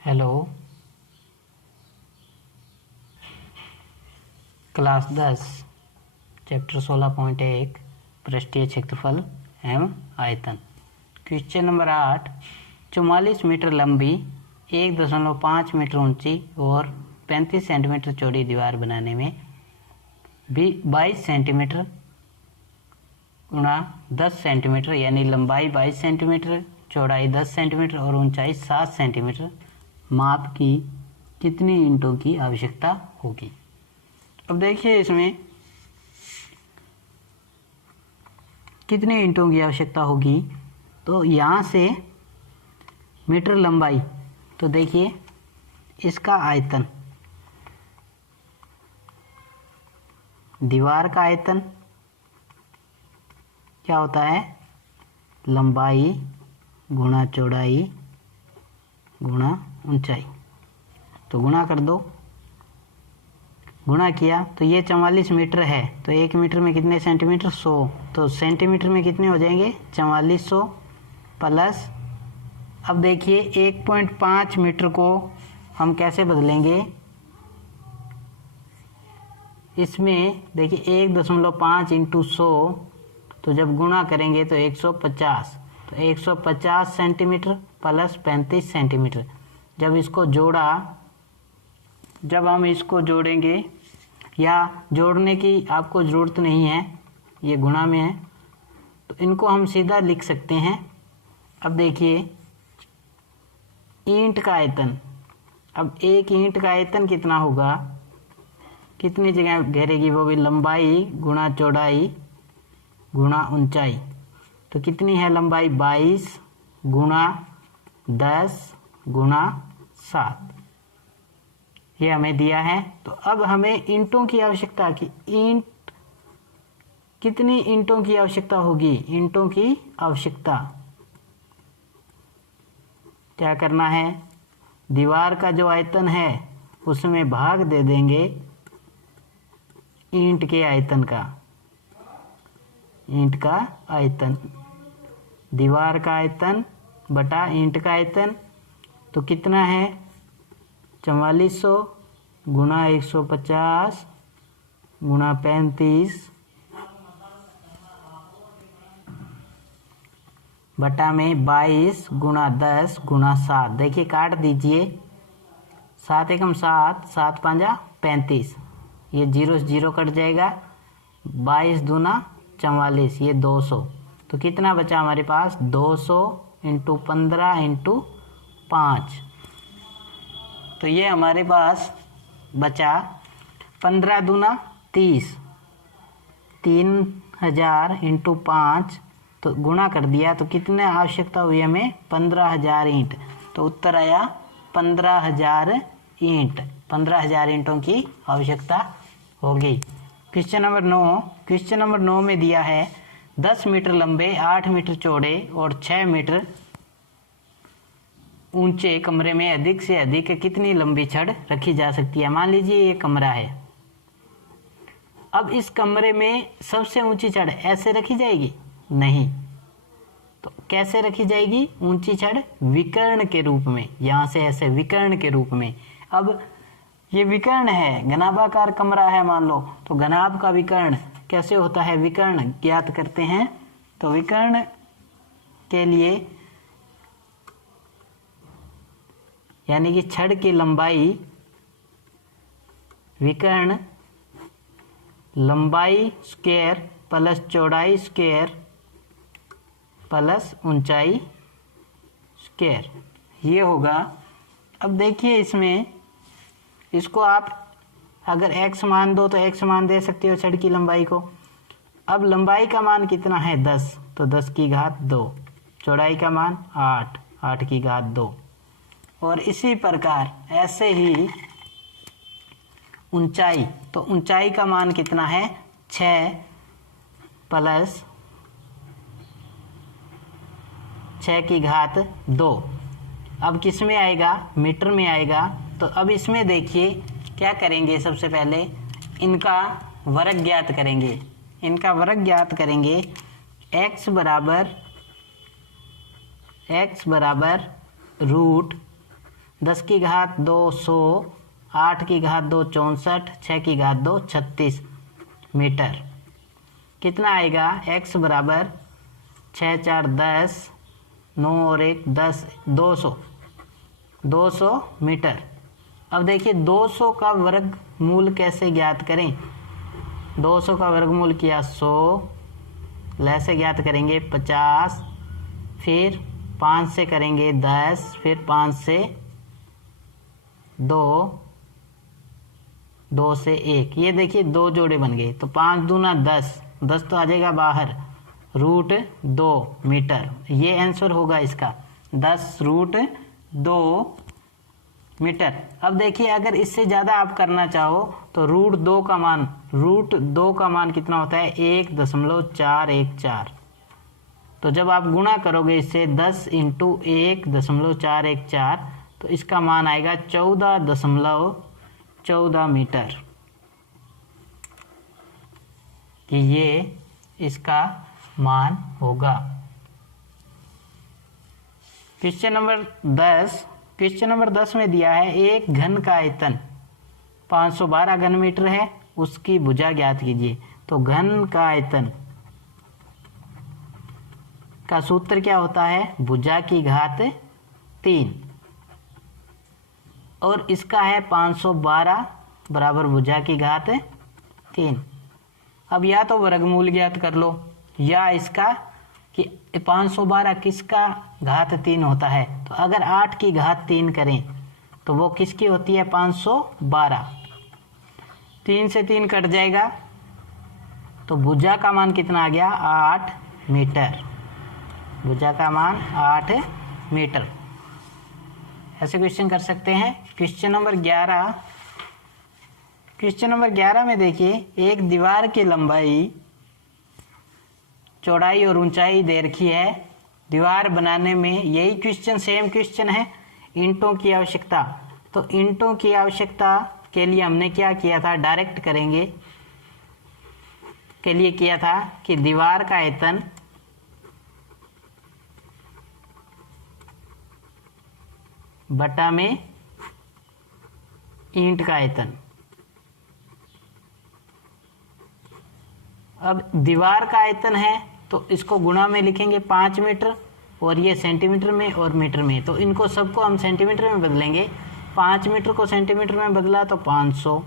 Hello. Class 10 chapter 16.1 पृष्ठीय क्षेत्रफल एवं आयतन। Question number 8। 44 मीटर लंबी 1.5 मीटर ऊंची और 35 सेंटीमीटर चौड़ी दीवार बनाने में 22 सेंटीमीटर गुणा 10 सेंटीमीटर यानी लंबाई 22 सेंटीमीटर, चौड़ाई 10 सेंटीमीटर और ऊंचाई 7 सेंटीमीटर माप की कितनी ईंटों की आवश्यकता होगी। अब देखिए इसमें कितनी ईंटों की आवश्यकता होगी। तो यहाँ से मीटर लंबाई, तो देखिए इसका आयतन, दीवार का आयतन क्या होता है, लंबाई गुणा चौड़ाई गुणा ऊंचाई। तो गुणा कर दो, गुणा किया तो ये 44 मीटर है, तो 1 मीटर में कितने सेंटीमीटर, 100। तो सेंटीमीटर में कितने हो जाएंगे, 4400 प्लस, अब देखिए 1.5 मीटर को हम कैसे बदलेंगे, इसमें देखिए 1.5 इंटू 100, तो जब गुणा करेंगे तो 150, तो 150 सेंटीमीटर प्लस 35 सेंटीमीटर। जब इसको जोड़ा, जब हम इसको जोड़ेंगे, या जोड़ने की आपको ज़रूरत नहीं है, ये गुणा में है, तो इनको हम सीधा लिख सकते हैं। अब देखिए ईंट का आयतन, अब एक ईंट का आयतन कितना होगा, कितनी जगह घेरेगी, वो भी लंबाई गुणा चौड़ाई गुणा ऊंचाई। तो कितनी है लंबाई, 22 गुणा 10 गुणा 7, ये हमें दिया है। तो अब हमें ईंटों की आवश्यकता की, ईंट कितनी ईंटों की आवश्यकता होगी, ईंटों की आवश्यकता क्या करना है, दीवार का जो आयतन है उसमें भाग दे देंगे ईंट के आयतन का, ईंट का आयतन, दीवार का आयतन बटा ईंट का आयतन। तो कितना है, 4400 गुणा 150 गुणा 35 बटा में 22 गुणा 10 गुणा 7। देखिए काट दीजिए, 7 एकम 7, 7 पाँजा 35, ये 0 से 0 कट जाएगा, 22 दूना 44, ये 200। तो कितना बचा हमारे पास, 200 इंटू 15 इंटू 5। तो ये हमारे पास बचा 15 दूना 30, 3000 इंटू 5, तो गुणा कर दिया, तो कितने आवश्यकता हुई हमें, 15,000 ईंट। तो उत्तर आया 15,000 ईंट, 15,000 ईंटों की आवश्यकता होगी। Question number 9। क्वेश्चन नंबर 9 में दिया है 10 मीटर लंबे, 8 मीटर चौड़े और 6 मीटर ऊंचे कमरे में अधिक से अधिक कितनी लंबी छड़ रखी जा सकती है। मान लीजिए ये कमरा है, अब इस कमरे में सबसे ऊंची छड़ ऐसे रखी जाएगी, नहीं, तो कैसे रखी जाएगी, ऊंची छड़ विकर्ण के रूप में, यहां से ऐसे विकर्ण के रूप में। अब ये विकर्ण है, घनाभाकार कमरा है मान लो, तो घनाभ का विकर्ण कैसे होता है, विकर्ण ज्ञात करते हैं। तो विकर्ण के लिए यानी कि छड़ की लंबाई, विकर्ण लंबाई स्क्वायर प्लस चौड़ाई स्क्वायर प्लस ऊंचाई स्क्वायर, ये होगा। अब देखिए इसमें, इसको आप अगर x मान दो तो x मान दे सकते हो छड़ की लंबाई को। अब लंबाई का मान कितना है, 10, तो 10 की घात 2, चौड़ाई का मान 8, 8 की घात 2, और इसी प्रकार ऐसे ही ऊंचाई, तो ऊंचाई का मान कितना है, 6 प्लस 6 की घात 2। अब किस में आएगा, मीटर में आएगा। तो अब इसमें देखिए क्या करेंगे, सबसे पहले इनका वर्ग ज्ञात करेंगे, इनका वर्ग ज्ञात करेंगे। x बराबर रूट 10 की घात 2 100, 8 की घात 2 64, 6 की घात 2 36 मीटर। कितना आएगा? x बराबर 6 4 10, 9 और 1 10, 200 मीटर। अब देखिए 200 का वर्गमूल कैसे ज्ञात करें? 200 का वर्गमूल किया 100, लैसे ज्ञात करेंगे 50, फिर 5 से करेंगे 10, फिर 5 से 2, 2 से 1। ये देखिए 2 जोड़े बन गए, तो 5 दूना 10, 10 तो आ जाएगा बाहर, √2 मीटर। ये आंसर होगा इसका, 10√2 मीटर। अब देखिए अगर इससे ज़्यादा आप करना चाहो तो √2 का मान कितना होता है? 1.414। तो जब आप गुणा करोगे इससे 10 × 1.414, तो इसका मान आएगा 14.14 मीटर, कि ये इसका मान होगा। क्वेश्चन नंबर 10 में दिया है एक घन का आयतन 512 घन मीटर है, उसकी भुजा ज्ञात कीजिए। तो घन का आयतन का सूत्र क्या होता है? भुजा की घात 3, और इसका है 512 बराबर भुजा की घात 3। अब या तो वर्गमूल ज्ञात कर लो, या इसका कि 512 किसका घात 3 होता है। तो अगर 8 की घात 3 करें तो वो किसकी होती है? 512। 3 से 3 कट जाएगा, तो भुजा का मान कितना आ गया? 8 मीटर। भुजा का मान 8 मीटर। ऐसे क्वेश्चन कर सकते हैं। क्वेश्चन नंबर 11 में देखिए एक दीवार की लंबाई, चौड़ाई और ऊंचाई दे रखी है। दीवार बनाने में यही क्वेश्चन, सेम क्वेश्चन है, ईंटों की आवश्यकता। तो ईंटों की आवश्यकता के लिए हमने क्या किया था? डायरेक्ट करेंगे के लिए किया था कि दीवार का आयतन बटा में ईंट का आयतन। अब दीवार का आयतन है तो इसको गुणा में लिखेंगे 5 मीटर, और ये सेंटीमीटर में और मीटर में, तो इनको सबको हम सेंटीमीटर में बदलेंगे। 5 मीटर को सेंटीमीटर में बदला तो 500,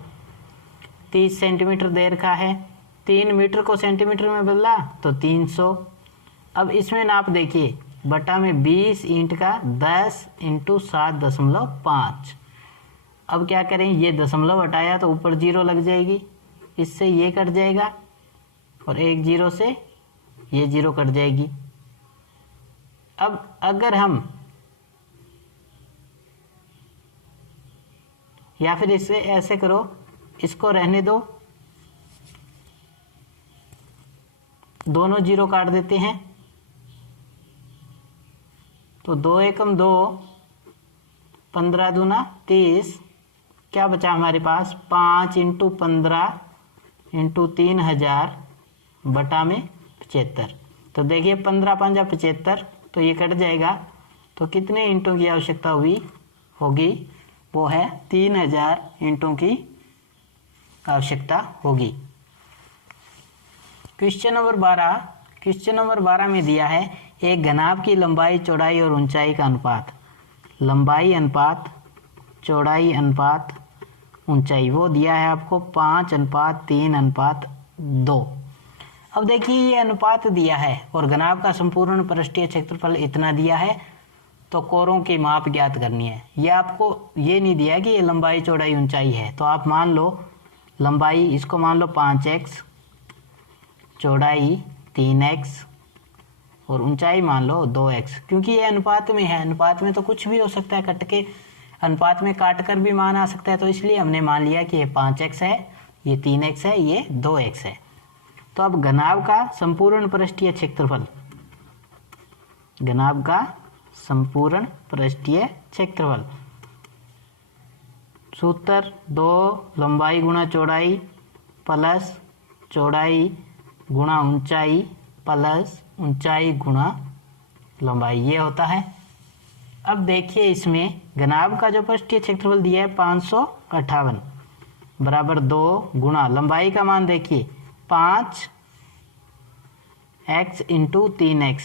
30 सेंटीमीटर दे रखा है। 3 मीटर को सेंटीमीटर में बदला तो 300। अब इसमें नाप देखिए, बटा में 20 ईंट का 10 × 7.5। अब क्या करें? ये दशमलव हटाया तो ऊपर 0 लग जाएगी, इससे ये कट जाएगा, और एक 0 से ये 0 कट जाएगी। अब अगर हम, या फिर इसे ऐसे करो, इसको रहने दो, दोनों 0 काट देते हैं, तो 2 एकम 2, 15 दूना 30, क्या बचा हमारे पास? 5 × 15 × 3000 बटा में 75। तो देखिए 15 × 5 = 75, तो ये कट जाएगा। तो कितने ईंटों की आवश्यकता होगी? वो है 3000 ईंटों की आवश्यकता होगी। क्वेश्चन नंबर 12 में दिया है एक घनाभ की लंबाई, चौड़ाई और ऊंचाई का अनुपात। लंबाई अनुपात चौड़ाई अनुपात ऊंचाई, वो दिया है आपको 5:3:2। अब देखिए ये अनुपात दिया है और घनाभ का संपूर्ण पृष्ठीय क्षेत्रफल इतना दिया है, तो कोरों की माप ज्ञात करनी है। ये आपको ये नहीं दिया कि ये लंबाई चौड़ाई ऊंचाई है। तो आप मान लो लंबाई, इसको मान लो 5x, चौड़ाई 3x और ऊंचाई मान लो 2x, क्योंकि ये अनुपात में है। अनुपात में तो कुछ भी हो सकता है, कट के अनुपात में काट कर भी मान आ सकता है, तो इसलिए हमने मान लिया कि ये 5x है, ये 3x है, ये 2x है। तो अब घनाभ का संपूर्ण पृष्ठीय क्षेत्रफल, घनाभ का संपूर्ण पृष्ठीय क्षेत्रफल, सूत्र 2 लंबाई गुणा चौड़ाई प्लस चौड़ाई गुणा ऊंचाई प्लस ऊंचाई गुणा लंबाई, ये होता है। अब देखिए इसमें घनाभ का जो पृष्ठीय क्षेत्रफल दिया है 558 बराबर 2 गुणा लंबाई का मान देखिए 5x इंटू 3x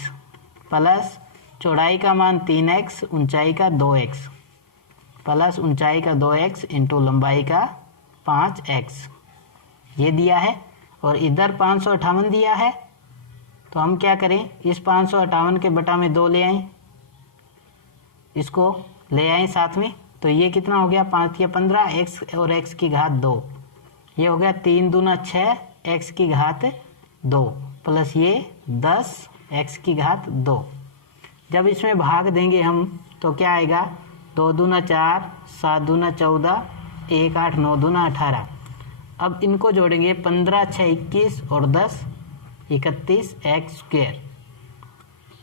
प्लस चौड़ाई का मान 3x ऊंचाई का 2x प्लस ऊंचाई का 2x इंटू लंबाई का 5x ये दिया है। और इधर 558 दिया है, तो हम क्या करें, इस 558 के बटा में 2 ले आएं, इसको ले आएं साथ में, तो ये कितना हो गया 5 या 15 x और x की घात 2, ये हो गया 3 दूना 6 x की घात 2 प्लस ये 10 x की घात 2। जब इसमें भाग देंगे हम तो क्या आएगा, 2 दूना 4, 7 दूना 14, 1 8 9 दूना 18। अब इनको जोड़ेंगे 15 6 21 और 10 31 एक्स स्क्वायर।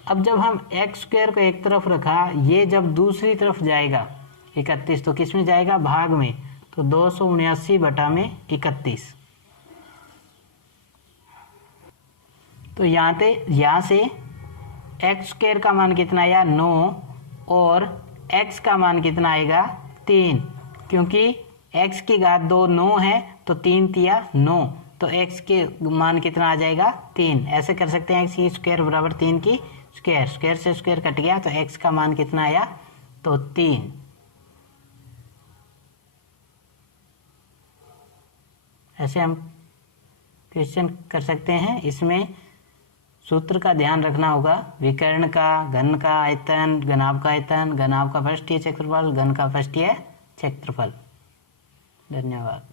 अब जब हम एक्स स्क्वायर को एक तरफ रखा, ये जब दूसरी तरफ जाएगा 31 तो किस में जाएगा, भाग में, तो 279 बटा में 31। तो यहाँ से एक्स स्क्वायर का मान कितना आया 9 और एक्स का मान कितना आएगा 3, क्योंकि एक्स की घात 2 9 है तो 3 तिया 9, तो एक्स के मान कितना आ जाएगा 3। ऐसे कर सकते हैं एक्स की स्क्वायर बराबर 3 की स्क्वायर, स्क्वायर से स्क्वायर कट गया तो एक्स का मान कितना आया तो 3। ऐसे हम क्वेश्चन कर सकते हैं। इसमें सूत्र का ध्यान रखना होगा, विकर्ण का, घन का आयतन, घनाभ का आयतन, घनाभ का पृष्ठीय क्षेत्रफल, घन का पृष्ठीय क्षेत्रफल। धन्यवाद।